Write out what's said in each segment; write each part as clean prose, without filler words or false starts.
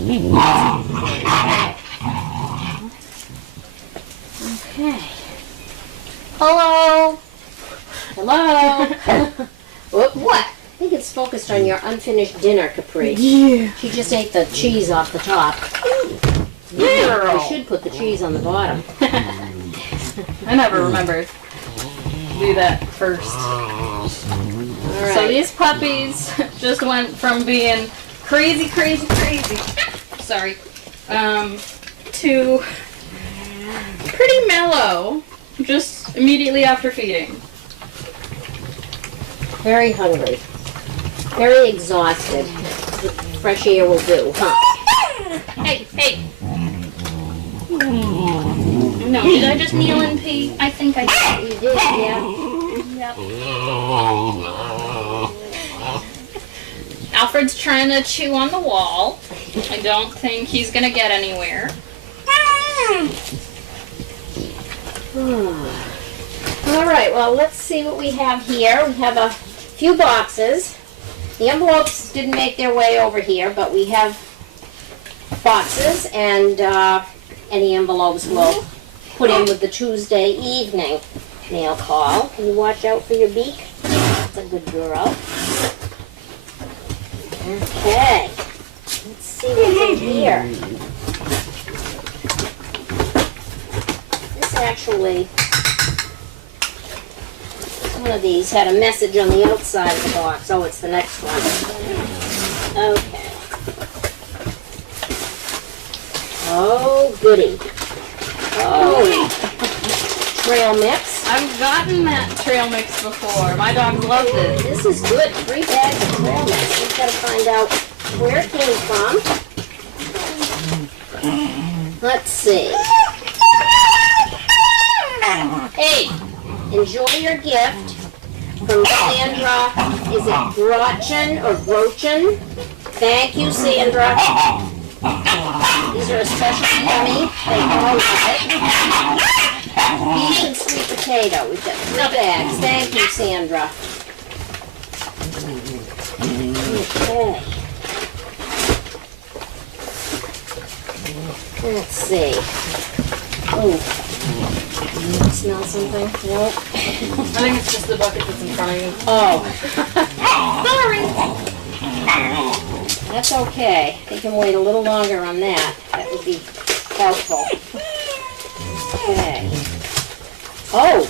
Okay. Hello. Hello. What? I think it's focused on your unfinished dinner, Capri. Yeah. She just ate the cheese off the top. Girl. You should put the cheese on the bottom. I never remembered to do that first. All right. So these puppies just went from being crazy, sorry, to pretty mellow just immediately after feeding. Very hungry. Very exhausted. Fresh air will do, huh? Hey, hey. No, did I just kneel and pee? I think I did. You did, yeah. Yep. Alfred's trying to chew on the wall. I don't think he's gonna get anywhere. All right, well, let's see what we have here. We have a few boxes. The envelopes didn't make their way over here, but we have boxes, and any envelopes we'll put in with the Tuesday evening mail call. Can you watch out for your beak? That's a good girl. Okay, let's see what's in here. This actually, one of these had a message on the outside of the box. Oh, it's the next one. Okay. Oh, goody. Oh, trail mix. I've gotten that trail mix before. My dog loved it. This is good. 3 bags of trail mix. We've got to find out where it came from. Let's see. Hey, enjoy your gift from Sandra. Is it Grotchen or Grochen? Thank you, Sandra. These are especially yummy. They all love it. Beef and sweet potato. We've got 3 bags. Thank you, Sandra. Okay. Let's see. Oh. Smell something? Nope. I think it's just the bucket that's in front of you. Oh. Sorry. That's okay. They can wait a little longer on that. That would be helpful. Okay. Oh.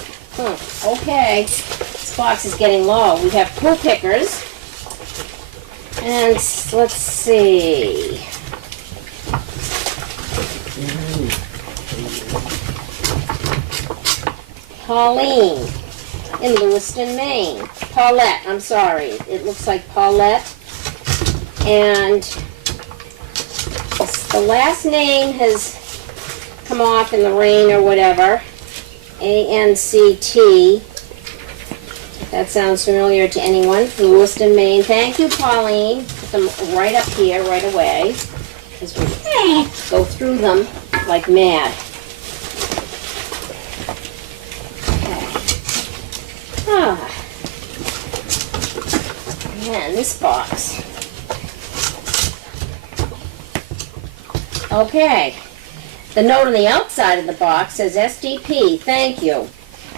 Okay. This box is getting low. We have poo pickers. And let's see. Pauline in Lewiston, Maine. Paulette, I'm sorry. It looks like Paulette. And the last name has come off in the rain or whatever. A-N-C-T. That sounds familiar to anyone from Lewiston, Maine. Thank you, Pauline. Put them right up here right away, because we go through them like mad. Okay. And this box. Okay. The note on the outside of the box says SDP, thank you.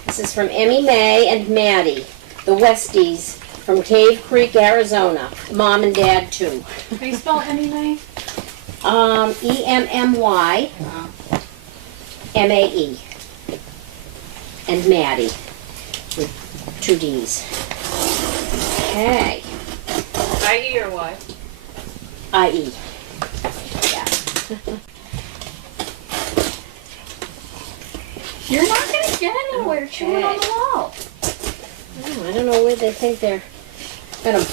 This is from Emmy May and Maddie, the Westies from Cave Creek, Arizona. Mom and Dad, too. Can you spell Emmy May? E-M-M-Y M-A-E. And Maddie with 2 D's. Okay. I-E or Y? I-E. Yeah. You're not going to get anywhere chewing on the wall. Oh, I don't know where they think they're going to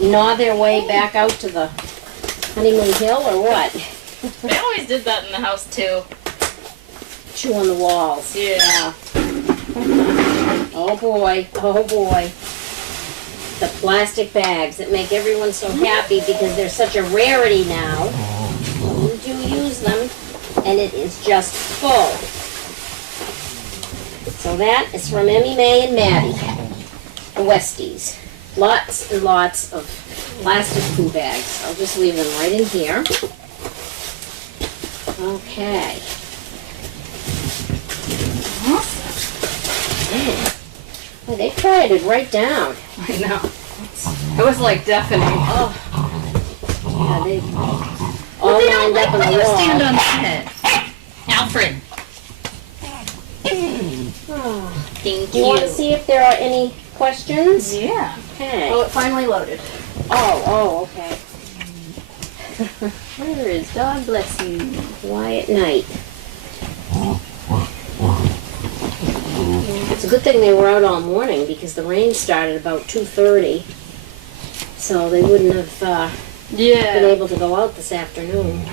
gnaw their way back out to the honeymoon hill or what. They always did that in the house too. Chew on the walls. Yeah. Oh boy, oh boy. The plastic bags that make everyone so happy because they're such a rarity now. You do use them, and it is just full. So that is from Emmy May and Maddie, the Westies. Lots and lots of plastic poo bags. I'll just leave them right in here. Okay. Awesome. Well, they quieted right down. I know. It was like deafening. Oh. Yeah, they all lined up on the wall. Stand on the head. Alfred. Oh. Thank Do you want to see if there are any questions? Yeah. Okay. Oh, it finally loaded. Oh, okay. Where is God bless you? Quiet night. It's a good thing they were out all morning because the rain started about 2:30, so they wouldn't have been able to go out this afternoon.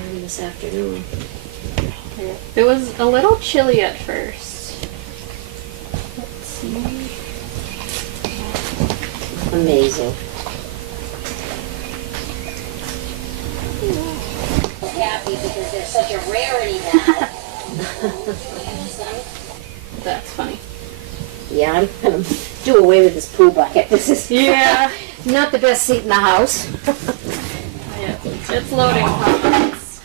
It was a little chilly at first. Let's see. Amazing. Happy because they're such a rarity now. That's funny. Yeah, I'm gonna do away with this poo bucket. This is Yeah. not the best seat in the house. Yeah, it's loading comments.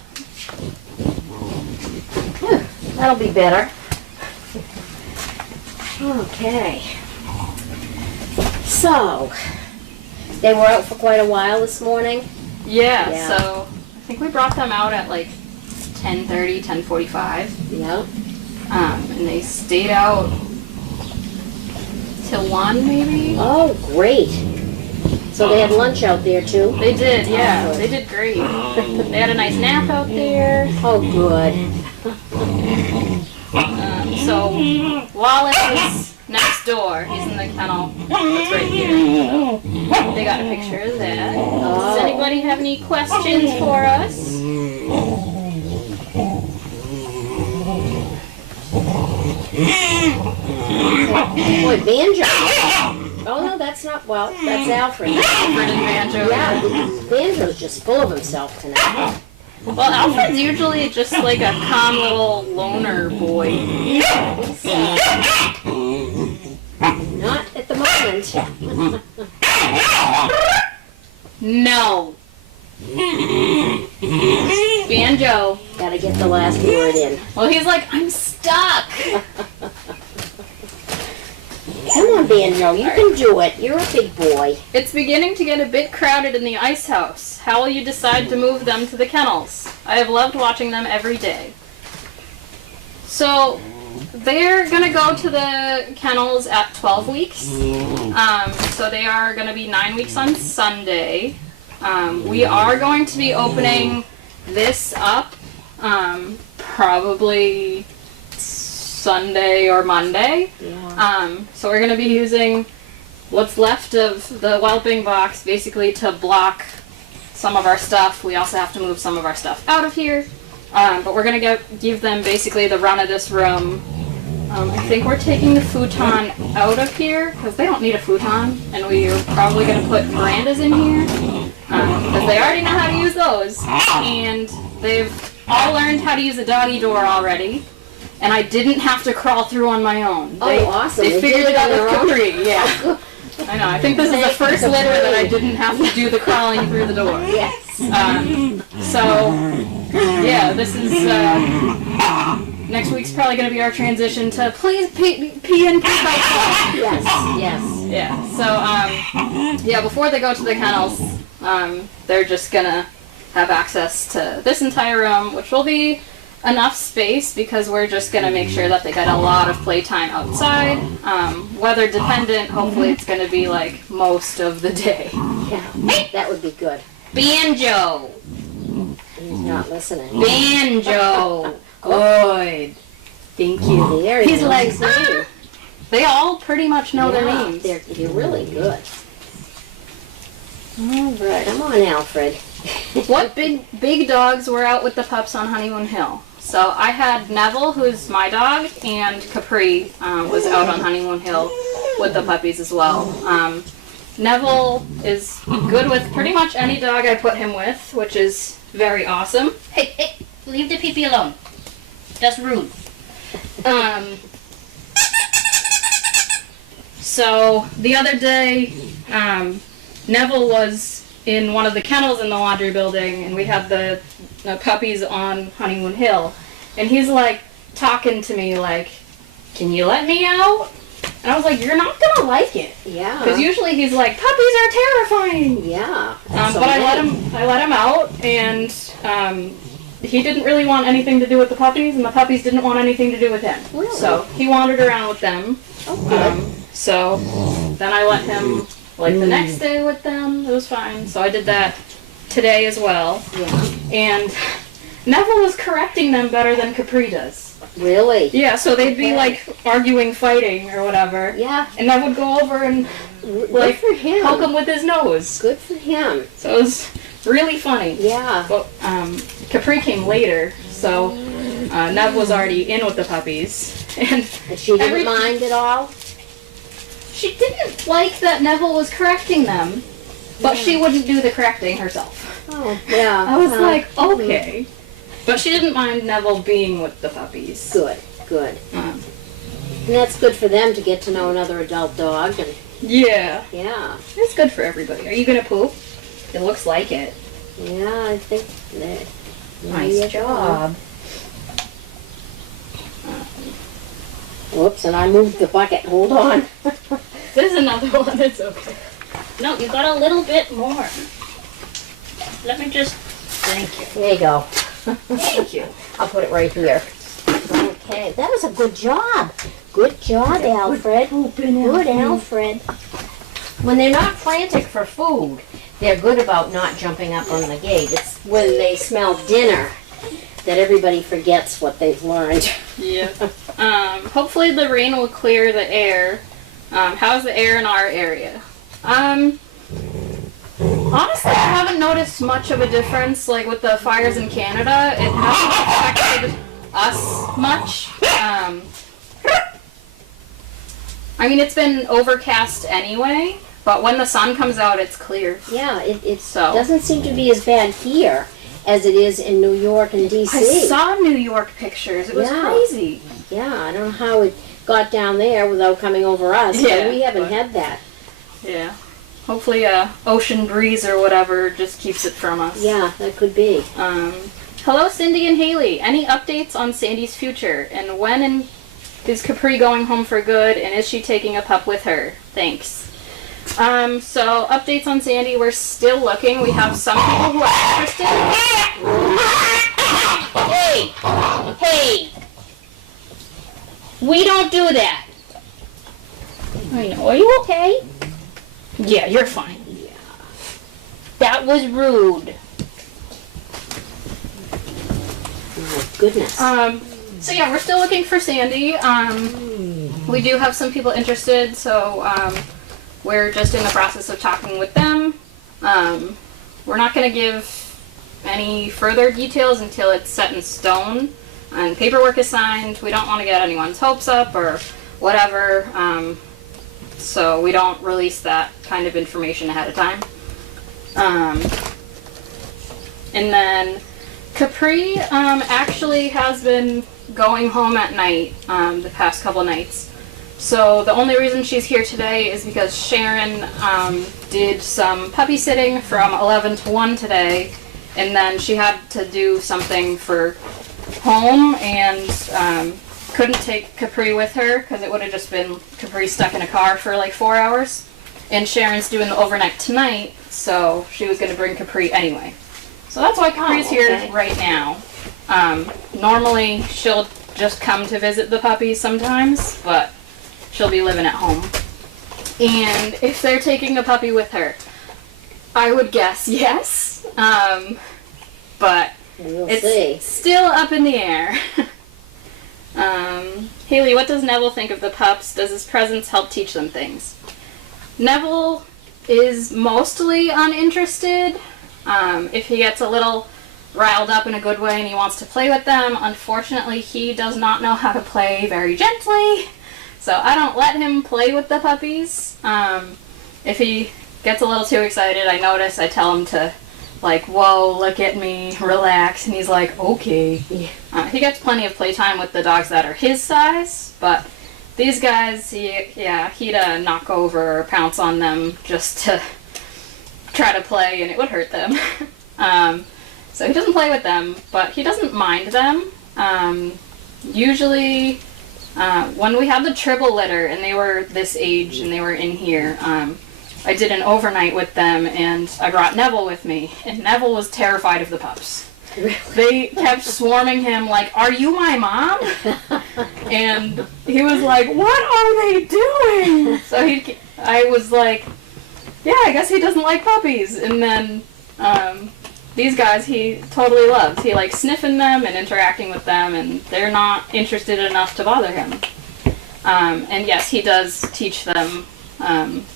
That'll be better. Okay. So, they were out for quite a while this morning. Yeah, Yeah. so I think we brought them out at like 10:30, 10:45. Yeah. And they stayed out till 1 maybe? Oh, great. So they had lunch out there too? They did, yeah. They did great. They had a nice nap out there. Oh, good. So Wallace is next door. He's in the kennel. That's right here. So they got a picture of that. Does anybody have any questions for us? Boy, Banjo. Oh, no, that's not, well, that's Alfred. Alfred and Banjo. Yeah, Banjo's just full of himself tonight. Well, Alfred's usually just like a calm little loner boy. Not at the moment. No. Banjo. Gotta get the last word in. Well, he's like, I'm stuck. Come on, Banjo, you can do it. You're a big boy. It's beginning to get a bit crowded in the ice house. How will you decide to move them to the kennels? I have loved watching them every day. So, they're going to go to the kennels at 12 weeks. So they are going to be 9 weeks on Sunday. We are going to be opening this up probably Sunday or Monday. Yeah. So we're going to be using what's left of the whelping box basically to block some of our stuff. We also have to move some of our stuff out of here. But we're going to give them basically the run of this room. I think we're taking the futon out of here because they don't need a futon, and we are probably going to put verandas in here because they already know how to use those, and they've all learned how to use a doggy door already, and I didn't have to crawl through on my own. Awesome. They figured did it out on with their own? Capri, yeah. I know, I think this is the first litter that I didn't have to do the crawling through the door. Yes. So, yeah, this is, next week's probably going to be our transition to please pee and poop outside. Yes, yes. Yeah, so, yeah, before they go to the kennels, they're just going to have access to this entire room, which will be enough space because we're just going to make sure that they get a lot of playtime outside. Weather dependent, hopefully it's going to be like most of the day. Yeah, that would be good. Banjo! He's not listening. Banjo! Good. Thank you. There he He's knows like, his name. they all pretty much know their Yeah, names. They're really good. All right. Come on, Alfred. What big dogs were out with the pups on Honeymoon Hill? So I had Neville, who's my dog, and Capri was out on Honeymoon Hill with the puppies as well. Neville is good with pretty much any dog I put him with, which is very awesome. Hey, leave the pee-pee alone. That's rude. So the other day, Neville was in one of the kennels in the laundry building, and we had the puppies on Honeymoon Hill, and he's like talking to me like, "Can you let me out?" And I was like, "You're not gonna like it." Yeah. Because usually he's like, "Puppies are terrifying." Yeah. But I let him out, and he didn't really want anything to do with the puppies, and the puppies didn't want anything to do with him. Really? So he wandered around with them. Oh, good. So then I let him like the next day with them. It was fine. So I did that today as well. Yeah. And Neville was correcting them better than Capri does. Really? Yeah, so they'd be Okay. like arguing, fighting, or whatever. Yeah. And I would go over and Good like for him. poke him with his nose. Good for him. So it was really funny. Yeah. But Capri came later, so Nev was already in with the puppies. And She didn't mind at all? she didn't like that Neville was correcting them, but she wouldn't do the correcting herself. Oh, yeah. I was like, okay. But she didn't mind Neville being with the puppies. Good, good. Um, And that's good for them to get to know another adult dog. And yeah. yeah, It's good for everybody. Are you going to poop? It looks like it. yeah, I think that. Nice job. Whoops, and I moved the bucket. Hold on. There's another one. It's okay. No, you got a little bit more. Let me just. Thank you. There you go. Thank you. I'll put it right here. Okay, that was a good job. Good job, Alfred. Good, Alfred. When they're not frantic for food, they're good about not jumping up on the gate. It's when they smell dinner that everybody forgets what they've learned. Yeah. Hopefully the rain will clear the air. How's the air in our area? Honestly, I haven't noticed much of a difference, like with the fires in Canada. It hasn't affected us much. I mean, it's been overcast anyway, but when the sun comes out, it's clear. Yeah, it So. doesn't seem to be as bad here as it is in New York and D.C. I saw New York pictures. It was Yeah. crazy. Yeah, I don't know how it got down there without coming over us, Yeah, but we haven't but- had that. Yeah. Hopefully a ocean breeze or whatever just keeps it from us. Yeah, that could be. Hello, Cindy and Haley. Any updates on Sandy's future? And when is Capri going home for good? And is she taking a pup with her? Thanks. So updates on Sandy. We're still looking. We have some people who are interested. Hey! Hey! We don't do that. I know. Are you okay? Yeah, you're fine. That was rude. Oh, goodness. So yeah, we're still looking for Sandy. We do have some people interested, so we're just in the process of talking with them. We're not going to give any further details until it's set in stone and paperwork is signed. We don't want to get anyone's hopes up or whatever, so we don't release that kind of information ahead of time. And then Capri actually has been going home at night the past couple nights. So the only reason she's here today is because Sharon did some puppy sitting from 11 to 1 today, and then she had to do something for home and couldn't take Capri with her because it would have just been Capri stuck in a car for like 4 hours. And Sharon's doing the overnight tonight, so she was going to bring Capri anyway. So that's why Capri's here right now. Normally she'll just come to visit the puppies sometimes, but she'll be living at home. And if they're taking a puppy with her, I would guess yes. But We'll it's see. still up in the air. Haley, what does Neville think of the pups? Does his presence help teach them things? Neville is mostly uninterested. If he gets a little riled up in a good way and he wants to play with them, unfortunately he does not know how to play very gently, so I don't let him play with the puppies. If he gets a little too excited, I notice, I tell him to like, whoa, look at me, relax, and he's like, okay. He gets plenty of playtime with the dogs that are his size, but these guys, he'd knock over or pounce on them just to try to play and it would hurt them. So he doesn't play with them, but he doesn't mind them. Usually, when we had the triple litter and they were this age and they were in here, I did an overnight with them and I brought Neville with me, and Neville was terrified of the pups. Really? They kept swarming him like, "Are you my mom?" And he was like, "What are they doing?" So I was like, "Yeah, I guess he doesn't like puppies." And then these guys he totally loves. He likes sniffing them and interacting with them, and they're not interested enough to bother him. And yes, he does teach them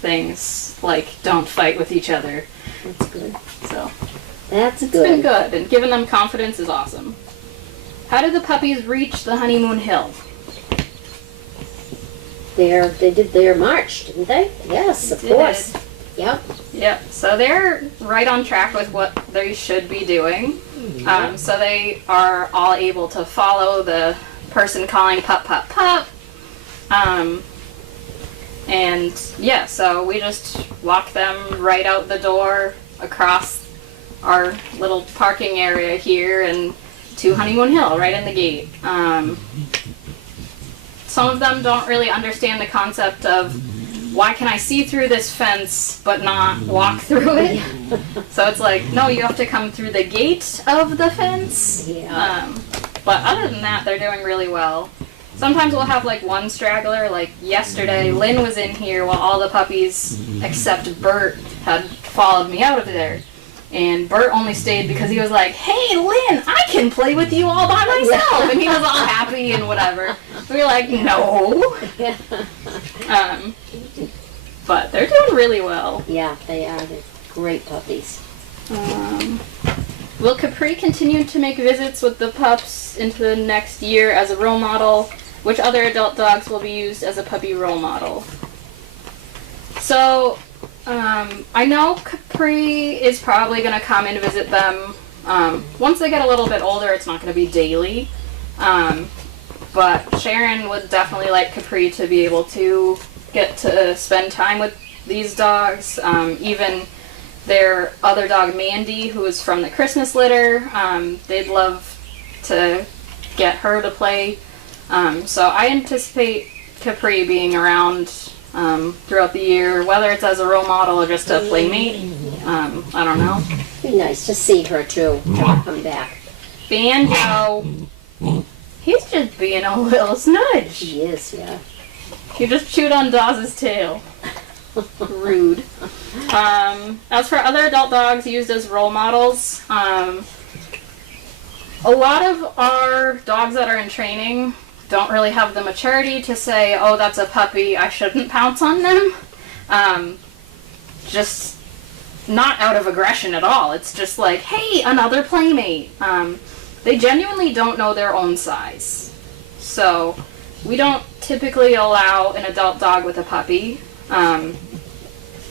things like don't fight with each other. That's good. So That's it's good. been good, and giving them confidence is awesome. How did the puppies reach the honeymoon hill? They did their march, didn't they? Yes, of They course. did. Yep. Yep, so they're right on track with what they should be doing. So they are all able to follow the person calling pup, pup, pup. And yeah, so we just walk them right out the door across our little parking area here and to Honeymoon Hill, right in the gate. Some of them don't really understand the concept of why can I see through this fence but not walk through it? So it's like, no, you have to come through the gate of the fence. Yeah. But other than that, they're doing really well. Sometimes we'll have like one straggler, like yesterday, Lynn was in here while all the puppies except Bert had followed me out of there. And Bert only stayed because he was like, "Hey Lynn, I can play with you all by myself." And he was all happy and whatever. We were like, no. But they're doing really well. Yeah, they are. They're great puppies. Will Capri continue to make visits with the pups into the next year as a role model? Which other adult dogs will be used as a puppy role model? So, I know Capri is probably going to come and visit them. Once they get a little bit older, it's not going to be daily. But Sharon would definitely like Capri to be able to get to spend time with these dogs. Even their other dog, Mandy, who is from the Christmas litter, they'd love to get her to play. So I anticipate Capri being around throughout the year, whether it's as a role model or just a playmate. I don't know. Be nice to see her too. Come back. Banjo. He's just being a little snudge. She is, yeah. He just chewed on Dawes' tail. Rude. As for other adult dogs used as role models, a lot of our dogs that are in training don't really have the maturity to say, "Oh, that's a puppy, I shouldn't pounce on them." Just not out of aggression at all. It's just like, "Hey, another playmate." They genuinely don't know their own size. So we don't typically allow an adult dog with a puppy.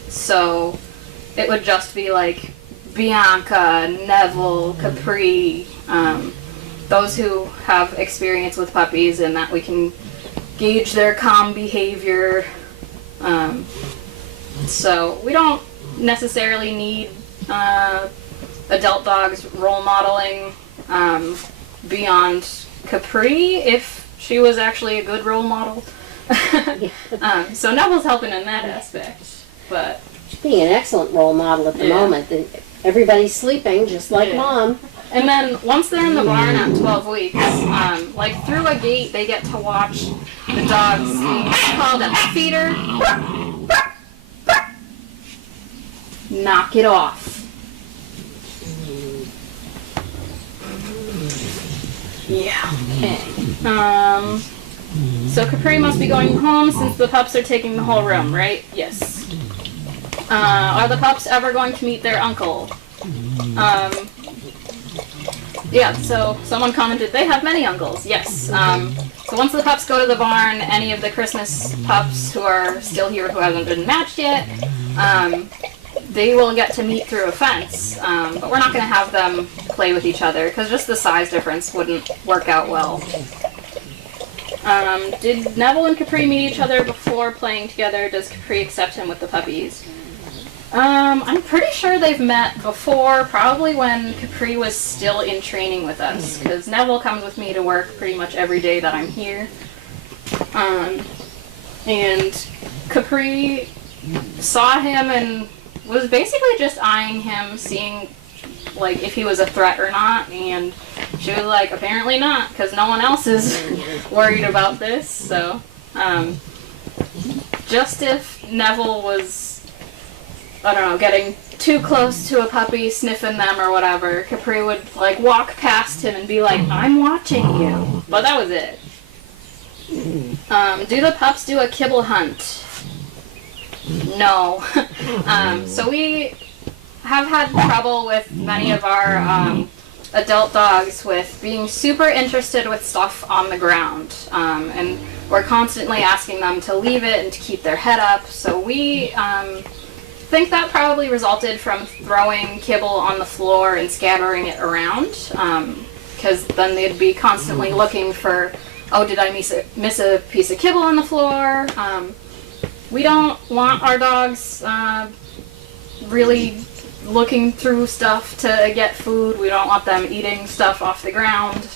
So it would just be like Bianca, Neville, Capri, those who have experience with puppies and that we can gauge their calm behavior. So we don't necessarily need adult dogs role modeling beyond Capri if she was actually a good role model. So Neville's helping in that aspect. But She's being an excellent role model at the moment. Everybody's sleeping, just like Mom. And then once they're in the barn at 12 weeks, like through a gate, they get to watch the dogs being called at the feeder. Knock it off. Yeah. Okay. So Capri must be going home since the pups are taking the whole room, right? Yes. Are the pups ever going to meet their uncle? Yeah, so someone commented they have many uncles. Yes. So once the pups go to the barn, any of the Christmas pups who are still here who haven't been matched yet, they will get to meet through a fence. But we're not going to have them play with each other because just the size difference wouldn't work out well. Did Neville and Capri meet each other before playing together? Does Capri accept him with the puppies? I'm pretty sure they've met before, probably when Capri was still in training with us, because Neville comes with me to work pretty much every day that I'm here. And Capri saw him and was basically just eyeing him, seeing like if he was a threat or not, and she was like, apparently not, because no one else is worried about this. So just if Neville was, I don't know, getting too close to a puppy, sniffing them or whatever, Capri would like walk past him and be like, I'm watching you. But that was it. Do the pups do a kibble hunt? No. So we have had trouble with many of our adult dogs with being super interested with stuff on the ground. And we're constantly asking them to leave it and to keep their head up. So we think that probably resulted from throwing kibble on the floor and scattering it around. Because then they'd be constantly looking for, oh, did I miss a piece of kibble on the floor? We don't want our dogs really looking through stuff to get food. We don't want them eating stuff off the ground.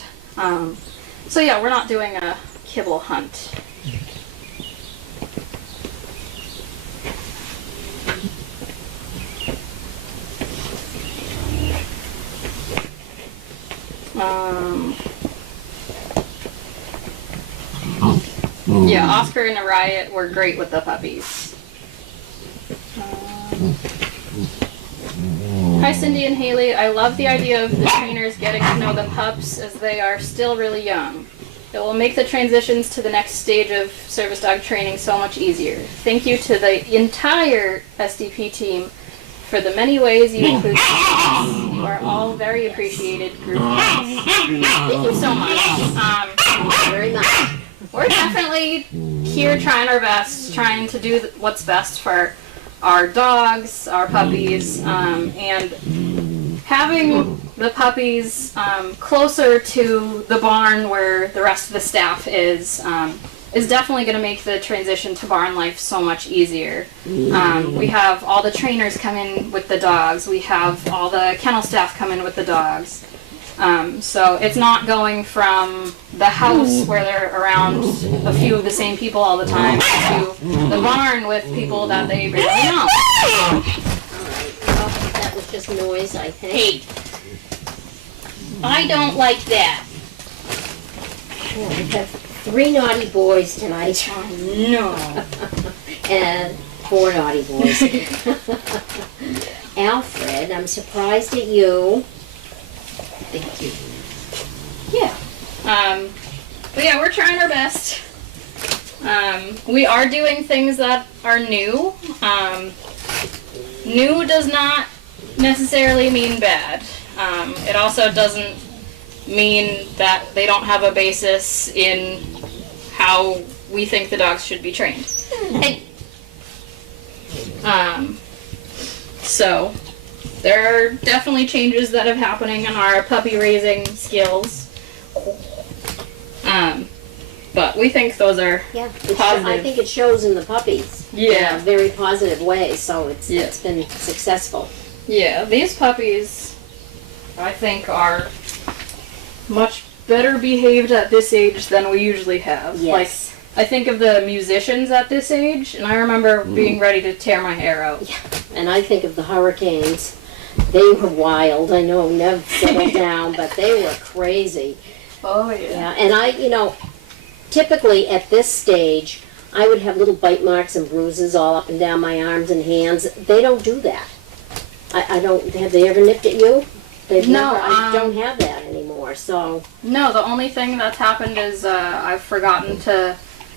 So yeah, we're not doing a kibble hunt. Yeah, Oscar and Riot were great with the puppies. Hi Cindy and Haley, I love the idea of the trainers getting to know the pups as they are still really young. It will make the transitions to the next stage of service dog training so much easier. Thank you to the entire SDP team for the many ways you include puppies. You are all very appreciated group. Thank you so much. Very much. We're definitely here trying our best, trying to do what's best for our dogs, our puppies, and having the puppies closer to the barn where the rest of the staff is definitely going to make the transition to barn life so much easier. We have all the trainers come in with the dogs. We have all the kennel staff come in with the dogs. So it's not going from the house where they're around a few of the same people all the time to the barn with people that they barely know. Well, that was just noise, I think. Hey, I don't like that. Oh, we have 3 naughty boys tonight. No. And 4 naughty boys. Alfred, I'm surprised at you. Thank you. Yeah. But yeah, we're trying our best. We are doing things that are new. New does not necessarily mean bad. It also doesn't mean that they don't have a basis in how we think the dogs should be trained. So there are definitely changes that are happening in our puppy raising skills. But we think those are positive. I think it shows in the puppies. Yeah. In a very positive way, so it's been successful. Yeah, these puppies, I think, are much better behaved at this age than we usually have. Yes. Like, I think of the musicians at this age, and I remember being ready to tear my hair out. Yeah. And I think of the hurricanes. They were wild. I know Nev settled down, but they were crazy. Oh, yeah. Yeah, and typically at this stage, I would have little bite marks and bruises all up and down my arms and hands. They don't do that. I don't, have they ever nipped at you? They've No, never, I don't have that anymore, so. No, the only thing that's happened is I've forgotten to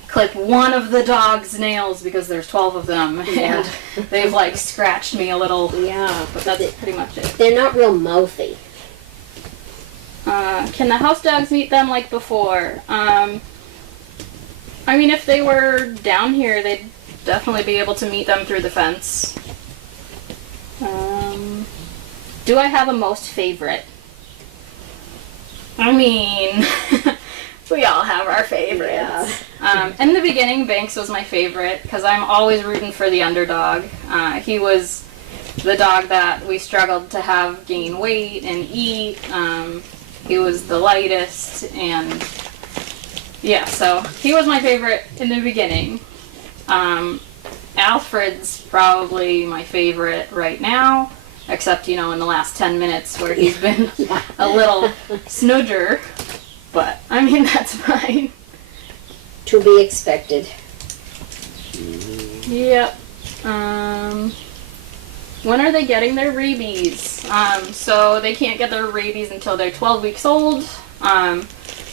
clip one of the dog's nails because there's 12 of them, Yeah. and they've like scratched me a little, Yeah, but that's pretty much it. they're not real mouthy. Can the house dogs meet them like before? I mean, if they were down here, they'd definitely be able to meet them through the fence. Do I have a most favorite? I mean, we all have our favorites. In the beginning, Banks was my favorite because I'm always rooting for the underdog. He was the dog that we struggled to have gain weight and eat. He was the lightest, and yeah, so he was my favorite in the beginning. Alfred's probably my favorite right now, except, in the last 10 minutes where he's been a little snudger, but I mean, that's fine. To be expected. Yep. When are they getting their rabies? So they can't get their rabies until they're 12 weeks old.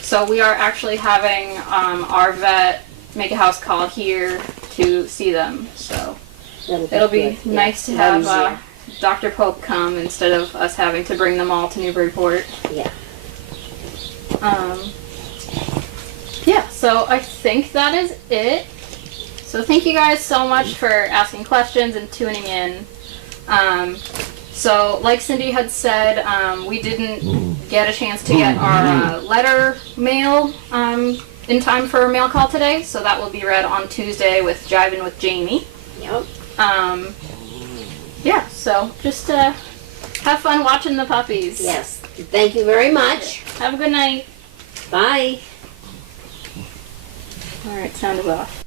So we are actually having our vet make a house call here to see them. So it'll be good. nice to Yeah, have Dr. Pope come instead of us having to bring them all to Newburyport. Yeah. Yeah, so I think that is it. So thank you guys so much for asking questions and tuning in. So like Cindy had said, we didn't get a chance to get our letter mail in time for a mail call today, so that will be read on Tuesday with Jivin' with Jamie. Yep. Yeah, so just have fun watching the puppies. Yes. Thank you very much. Have a good night. Bye. Alright, sound is off.